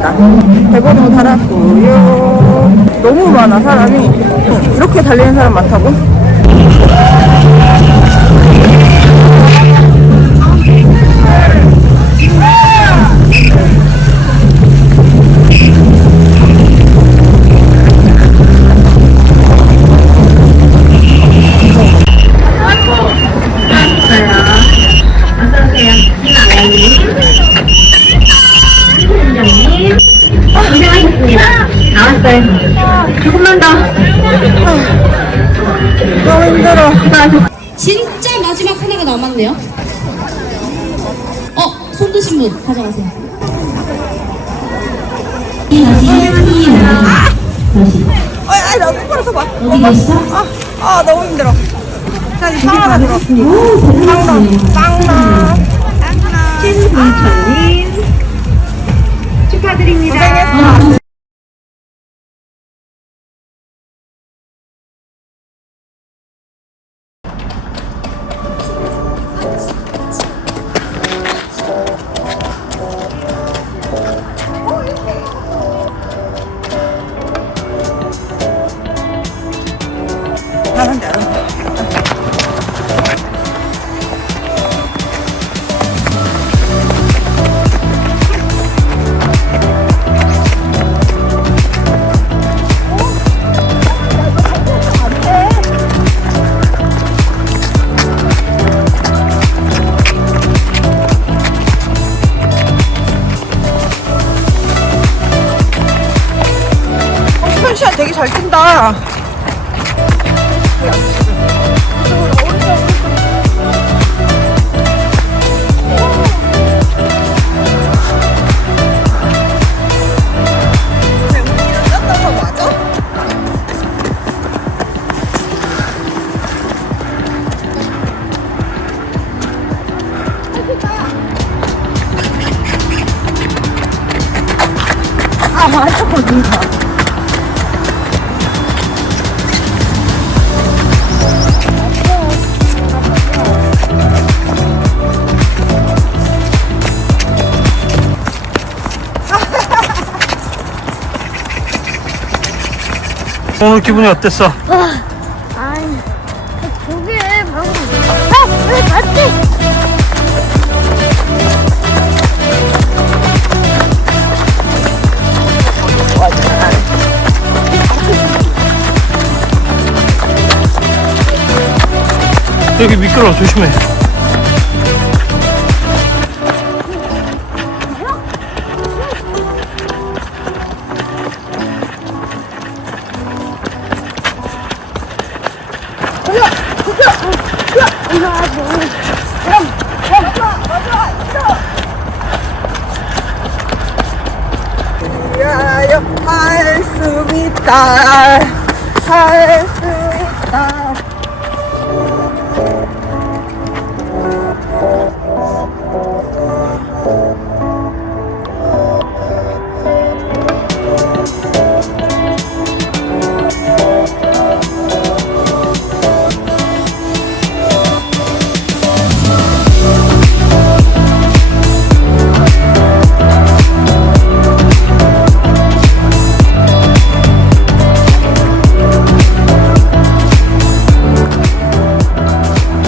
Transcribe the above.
달립니다. 대본으로 달았고요. 너무 많아 사람이. 응, 이렇게 달리는 사람 많다고? 나왔어요. 조금만 더. 너무 힘들어. 진짜 마지막 하나가 남았네요. 어, 손 드신 분 가져가세요. 아, 아, 나 똑바로 서 봐. 어디 계시죠? 아, 아, 너무 힘들어. 자, 이제 상하나 들어왔습니다. 쌍남, 쌍남. 신분철님. 축하드립니다. 고생했어. 되게 잘 뛴다. 아, 맞아, 거든 오늘 기분이 어땠어? 아니, 저게 방금. 아, 왜 맞지? 여기 미끄러워 조심해. 위하여 할수 있다. 할